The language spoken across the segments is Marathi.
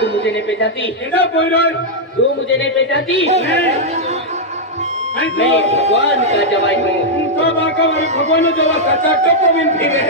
तू मुझे नहीं पहचानती, तू मुझे नहीं पहचानती। मैं भगवान का जवाई हूँ। भगवान जवा सच्चा टप्पो बिन फिरे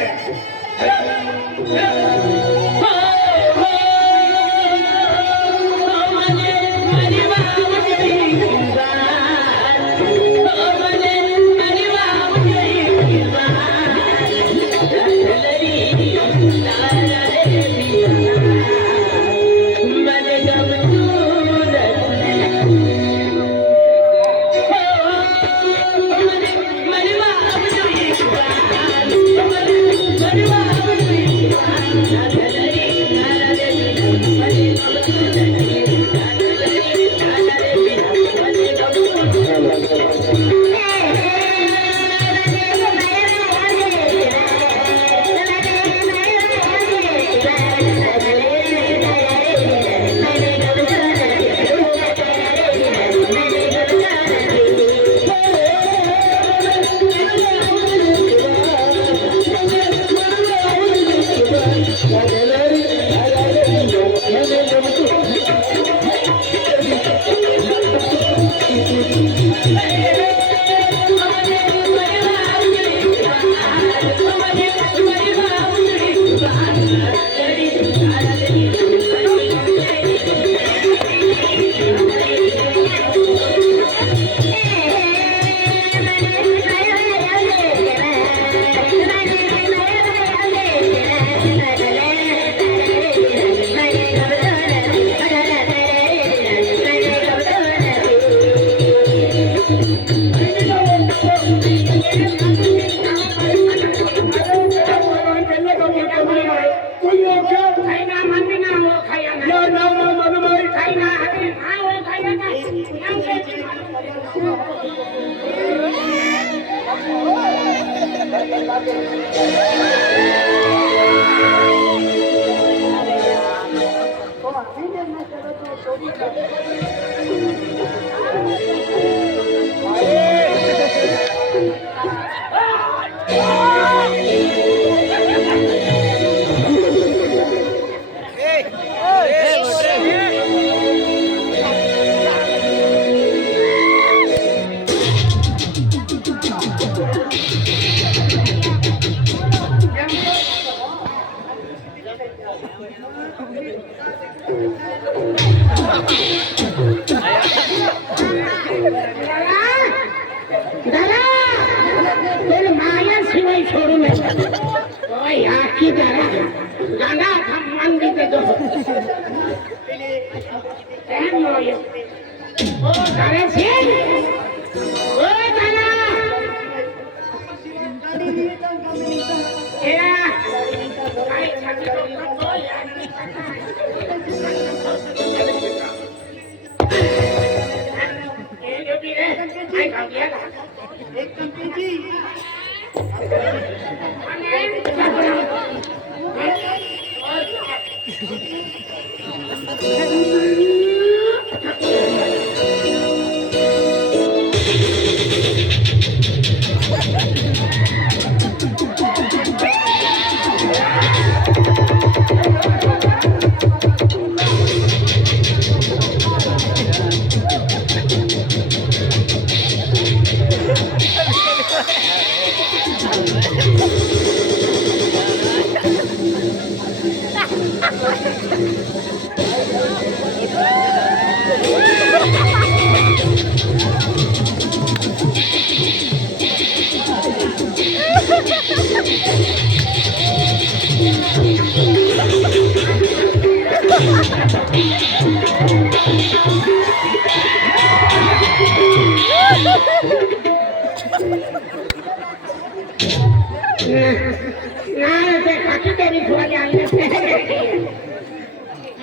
नाही ते खाकी तरी शिवाजी आणले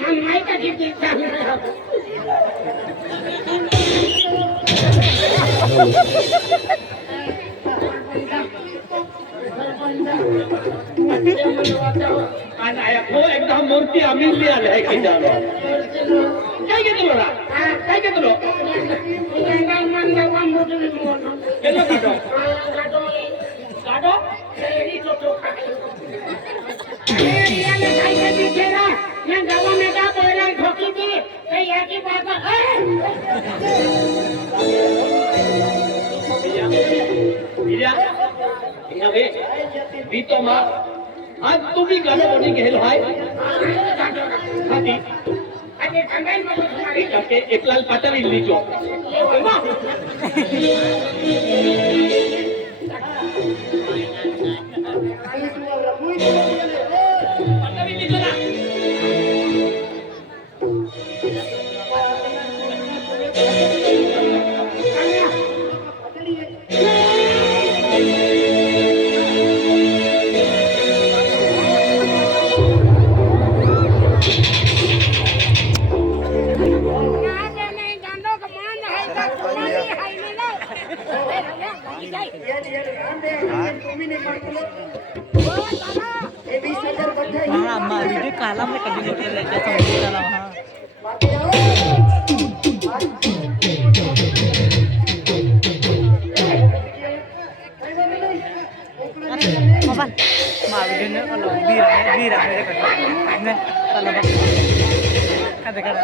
मग माहिती किती चांगलं हो एकदम मूर्ती आम्ही आले की जानो काय घेतो बघा काय घेतो केलं काढो काढो भी तो माँ आज तुम्ही गाणं कोणी घेल हाय एक लाल पाटर इल्ली जो काला में कभी नहीं लेके समझ चला वहां apa maafin kalau birang mereka nah kalau kata-kata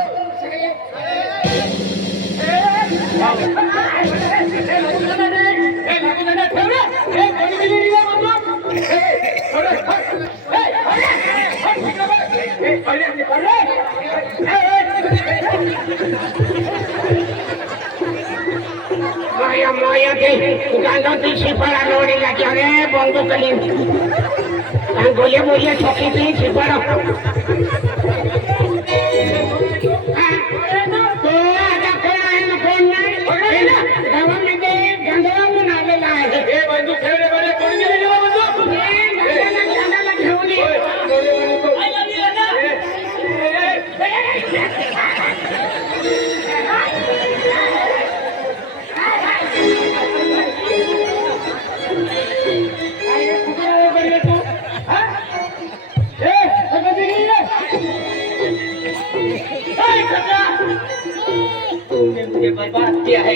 Maya ke ganda ti sipara lori lagi ane bongo kali ang boleh choki ti sipara to ada koran konna gawa me de ganda mu na le la हे बंधू खेळले बरे कोणी गेले गेला बंधू ganda la घेऊन मुझे बर्बाद किया है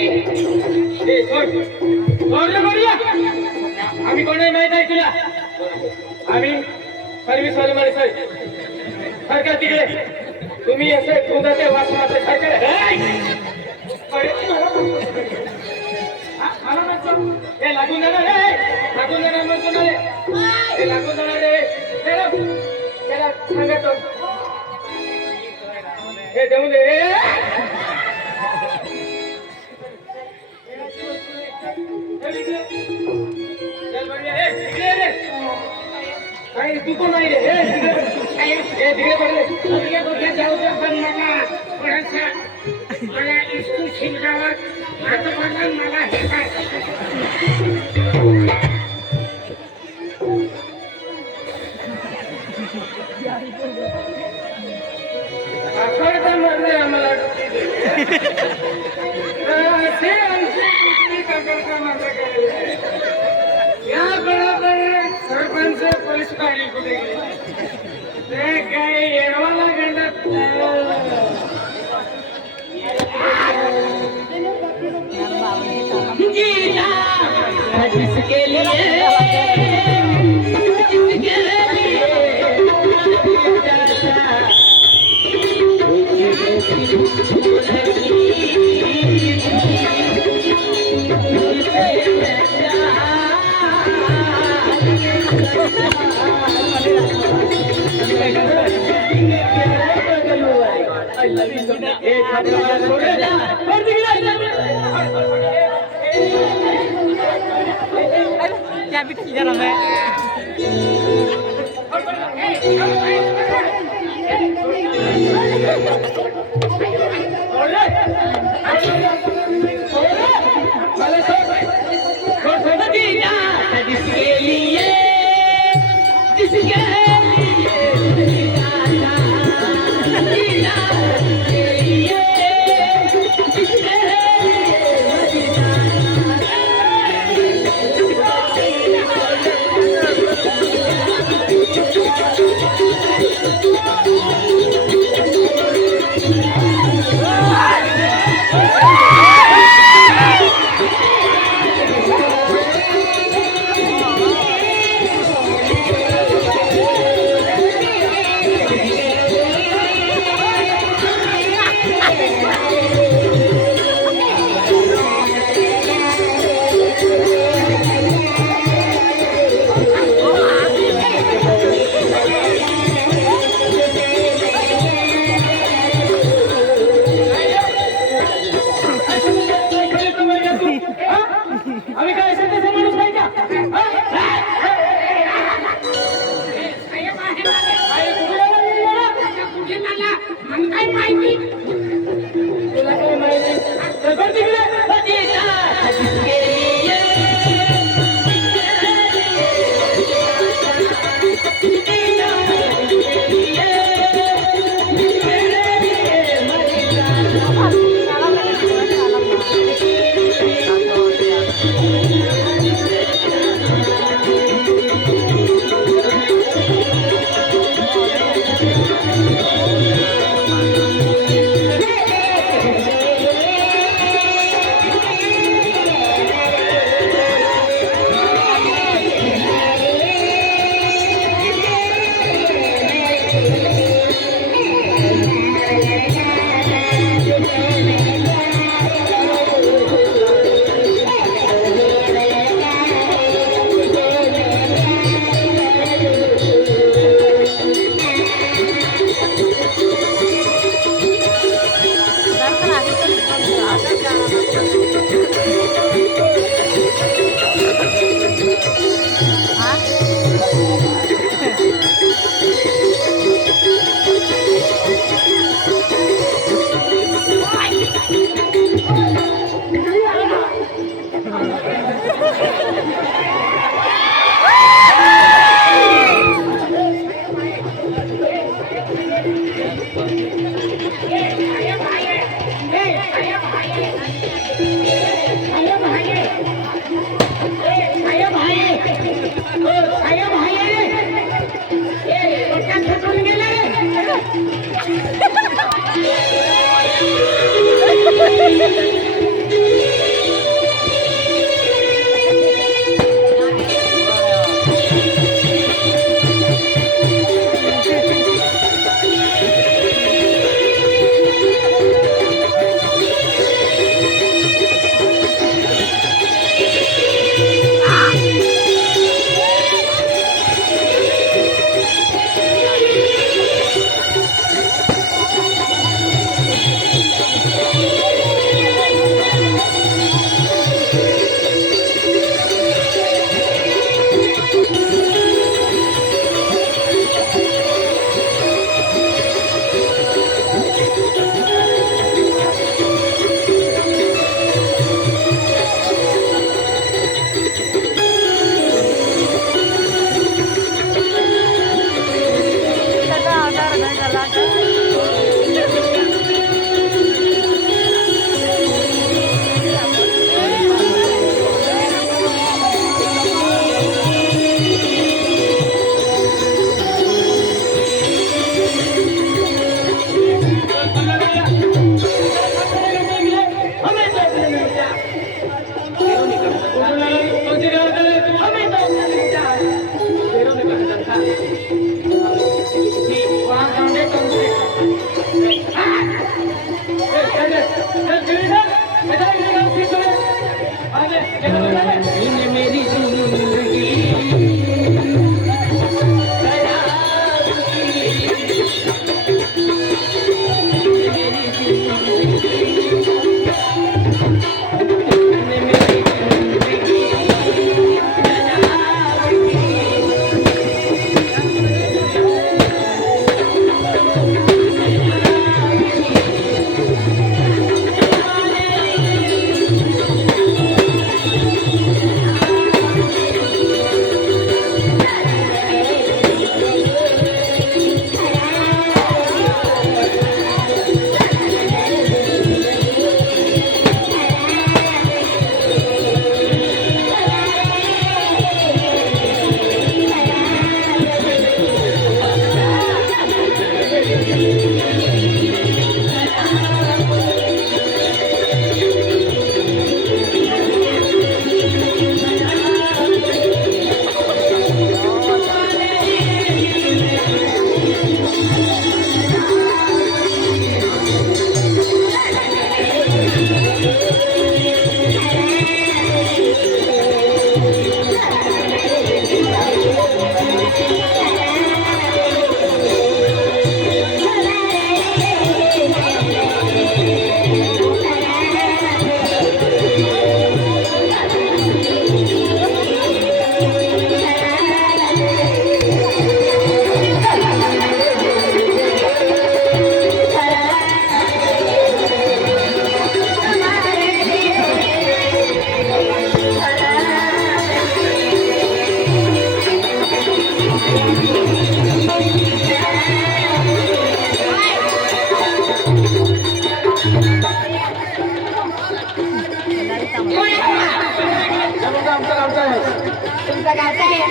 आम्ही कोणी माहित आहे तुला आम्ही सर्व्हिस वाले माणसं आहे सरकार तिकडे तुम्ही असे दुधाचे वाचनाचे सरकार हे लागून जाणार लागून जाणार म्हणतो ना हे लागून जाणार त्याला सांगतो हे देऊ दे काही तू पण नाही रे तिकडे पडले जाऊ दे पण मला इस्तू शिंगावर आता मला हे काय आठवड्यात मरले आम्हाला या बरोबर सरपंच पोलीस पाहिजे कुठे ते काय येडवाला गंडात जिसके लिए क्या भी ठीक है ना मैं जिसके लिए आम्ही काय असेल तसं माणूस नाही का कुठे मला काय माहिती तुला काय माहिती तर बघ तिकडे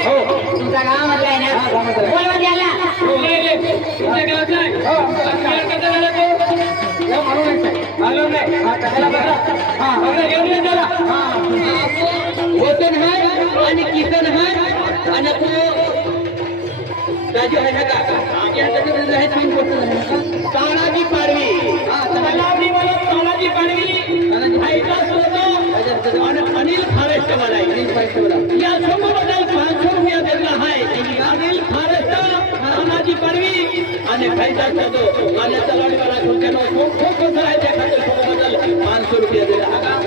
हो हो तुमचा गावामधला आहे ना कोणमध्ये आला तुमच्या गावचा आहे कसं झालं तो आलो नाही हा त्याला बघा हा बघा घेऊन ये त्याला हा वतन है आणि किसन है आणि तो राजू आहे ना का या त्याच्याकडे आहे तुम्ही बोलतो तानाजी पाडवी तानाजी पाडवी ऐका सोडतो आणि अनिल फारेस्ट वाला आहे या समोरबद्दल 500 रुपया दिला आहे अनिल फारेस्ट तानाजी पाडवी आणि फायदा करतो आणि तलाडीवाला खुर्च्यानं खूप खूप खुश आहे त्या खात्यात समोरबद्दल 500 रुपया दिला हा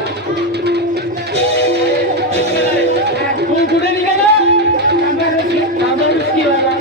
तू कुठे निघाला कामारुस्की वाला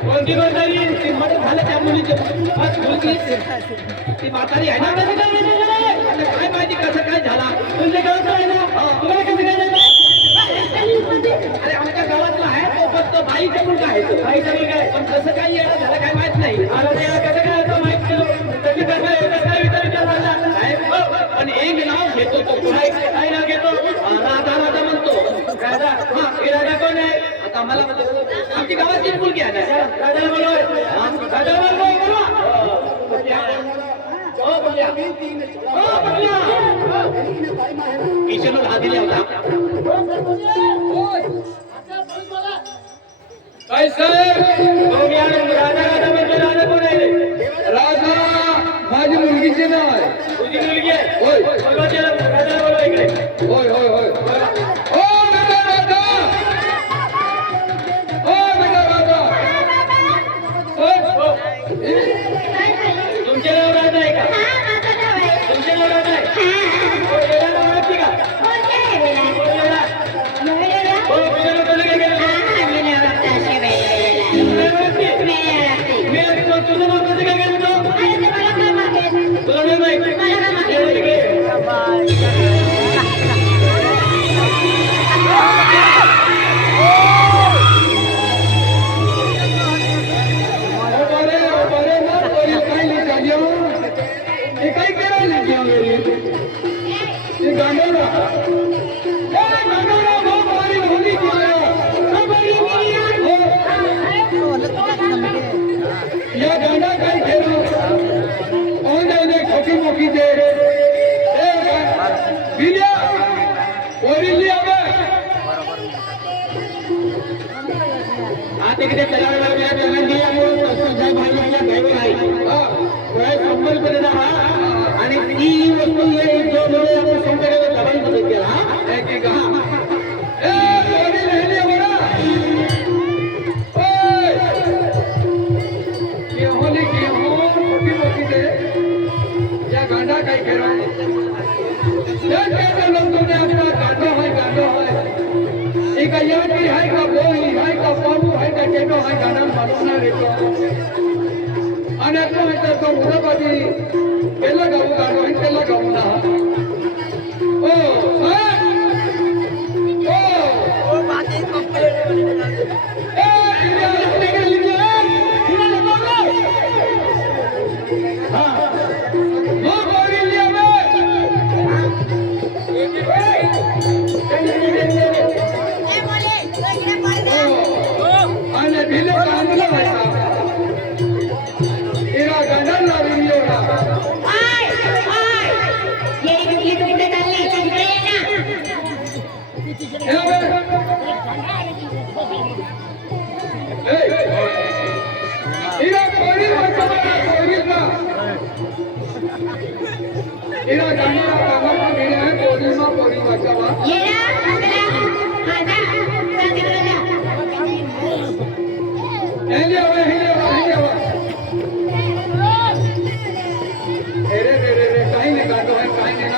कोणती म्हातारी ती मत झालं त्या मुलीचे ती म्हातारी आहे ना काय माहिती कसं काय झाला तुमच्या गावात आहे ना तुम्हाला कसं काय झालं अरे आमच्या गावातला आहे तो फक्त बाईचा मुलगा आहे तो बाईचा मुलगा आहे पण कसं काय येणं झालं काय माहित नाही मला ते कसं काय होतं माहित केलं त्याची काय विचार झाला पण एक नाव घेतो तो पुन्हा काय नाव घेतो राधा राधा म्हणतो राधा हा हे राधा कोण आहे आता आम्हाला आमची गावाची मुलगी आहे ना राजाला बोलवा राजाला बोलवा किशोर हा दिला होता काय साहेब राजा राजा म्हणजे राजा कोण आहे राजा माझी मुलगीचे नाव आहे तुझी मुलगी आहे होय बोलवा त्याला राजाला बोलवा इकडे होय होय होय ओ बेटा राजा ओ बेटा राजा हो तुमचे नाव राजा आहे का तुमचे नाव राजा आहे हो याला नाव माहिती का हो तुझ्या लोकांना काय केलं मी आधी तुझं नाव कसं काय केलं तुला नाही माहिती या गांडा काय खेळू खोकी मोकी दे बिलिया ओरिली आवे आते किती चलावे लागले त्यांना दिया म्हणून तुझ्या भाईला ड्रायव्हर आहे हां संबंध हा आणि ती वस्तू आहे जो म्हणजे आपण संपर्काला दबाण बदल केला हा एक ए ओरी राहिली बरा ओय के होली के हो मोठी मोठी दे या गांडा काय खेळा तो हा गाणं मानवणार येतो आणि तो तो उद्यापाशी केला गाऊ गाणं आणि केला गाऊ ना ओ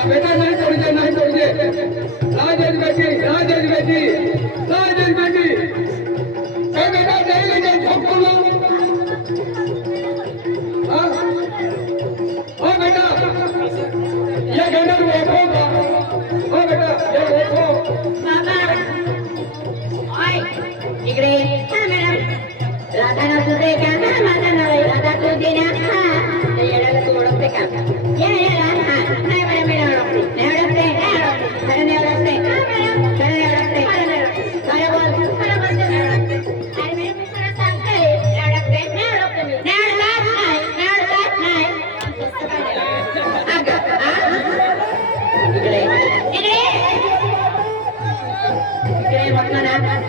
बेटा नहीं तोड़िए नहीं तोड़िए राजेश बेटी राजेश बेटी राजेश बेटी बेटा नहीं ले जाए सबको लो ओ बेटा ये गाना देखो ओ बेटा ये देखो बाबा ओए इकडे हा मॅडम राधा ना तुझे का ना माझा नवरा राधा तुझे ना हा ते येण्याला तू ओळखते का या राधा नाही मॅडम मी ओळखते खरं नाही ओळखते हा मॅडम खरं नाही ओळखते खरं बोल अरे मॅडम मी खरं सांगते ओळखते नाही ओळखते मी नाही ओळखत नाही अगं इकडे म्हटलं ना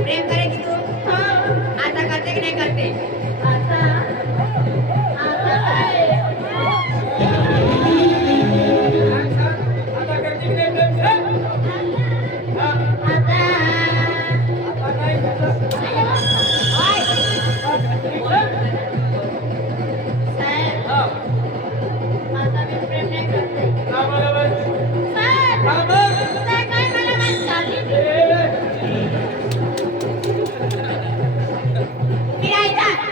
प्रेम करेगी तू आता करते की नाही करते आता करते की नाही प्रेम फिरायचा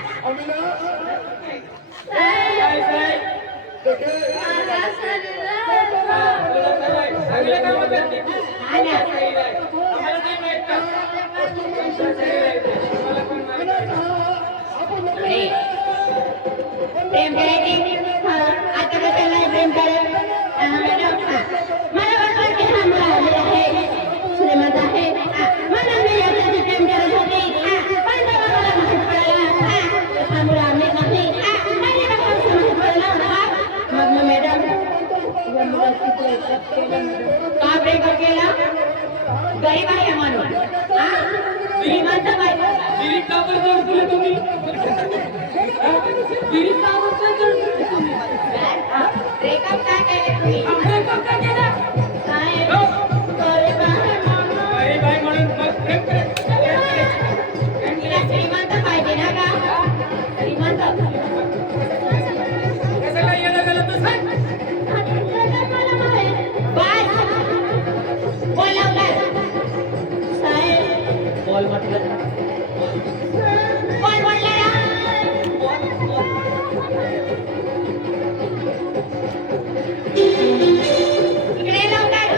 आहे आम्हाला नाही माहित का तुमचं शरीर आहे ते. तुम्हाला कोण माहित आहे का? प्रेम करायची आता कसं नाही प्रेम करत मॅडम मला वाटलं की हा मुलगा आहे श्रीमंत आहे मला मी याच्याशी प्रेम करत होती पण तेव्हा मला माहित पडलं हा मुलगा मी नाही आणि मला माहित पडलं मग मॅडम या मुलाची का प्रेम केला गरीब आहे म्हणून श्रीमंत बायको गिरी का बरं जोडले तुम्ही गिरी का बरं जोडले तुम्ही ब्रेकअप काय केलं तुम्ही ब्रेकअप का केला काय हो. अरे बाबा बाई बाई म्हणून मग प्रेम तिला श्रीमंत पाहिजे ना का श्रीमंत कसं काय येणं गेलं तू सांग बस बोलवलं साहेब बॉल म्हटलं कोण बोलला इकडे लवकर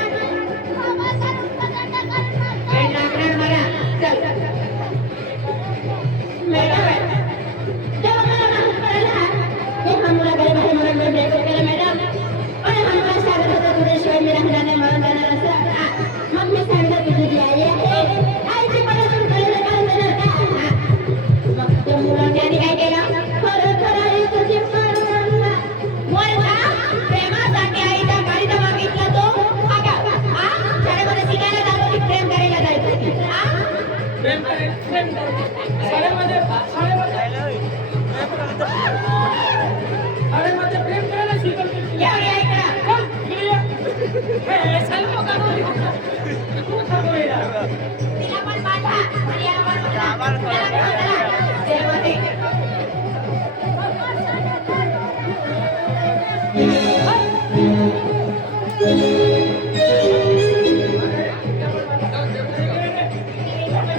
वेळ लागणार मला चल मॅडम जेव्हा मला माहित पडलं की हा मुलगा गरीब आहे म्हणून मी ब्रेकअप केलं मॅडम पण हा मुलगा सांगत होता तुझ्याशिवाय मी राहणार नाही म्हणून जाणार असं मग मी सांगितलं की तुझी आई आहे आईची पडून कळलं काय देणार का मग त्या मुलाने काय केलं खरं खरं आई तुझी प्रेमासाठी आईच्या गाडीचा मागितला तो शाळेमध्ये शिकायला जातो की प्रेम करायला जायचं प्रेम शाळेमध्ये प्रेम करायला शिकवते तिला पण पाठवा आणि याला पण पाठवा. जेलमध्ये.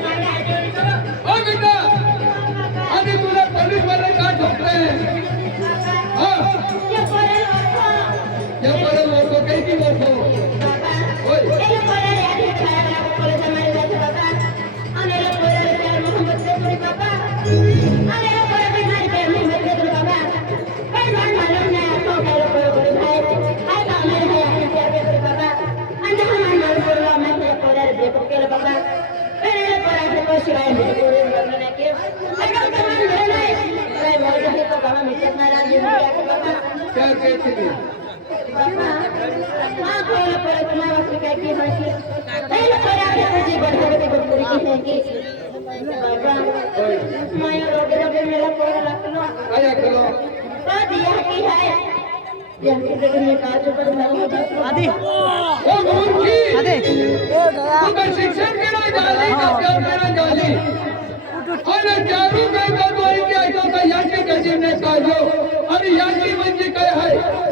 ओ बेटा आधी तुला पोलीस वाले का ठोकले ये पोराला ओळखो. या बरं ओळखो काही ओळखो बाबा, होय. ये पोराला यादी खायला पोलिसांना मारायचं बाबा. आणि ये पोराला प्यार मोहब्बत देतो रे बाबा. आणि ये पोराला मारी प्यार मोहब्बत देतो रे बाबा. पण मन मालूम नाही असं काय पोरं भाई. काय काम नाही आहे आपण प्यार देतो रे बाबा. आणि हा मन मालूम पोरला माहिती आहे पोराला ब्रेकअप केलं बाबा. पण ये पोराला शिवाय मी पोरं लग्न नाही केलं. अगं तर मन घडलं नाही. काय मर्द आहे तो बाबा मिटत नाही राज येऊन द्या बाबा. क्या कहते थे बाबा, हाँ थोड़ा पर तुम्हारा वास्ते क्या की है कि पहले पर आगे मुझे बढ़ावे के बड़ी की है कि बाबा माया रोगे रोगे मेरा पूरा रखना आया करो तो दिया की है यह के में काज पर नहीं हो आदि ओ मूर्खी आदि तुम्हें शिक्षण केला झाली का प्यार केला झाली आणि दारू का दवाई क्या तो याची गजीने काजो आणि याची म्हणजे काय आहे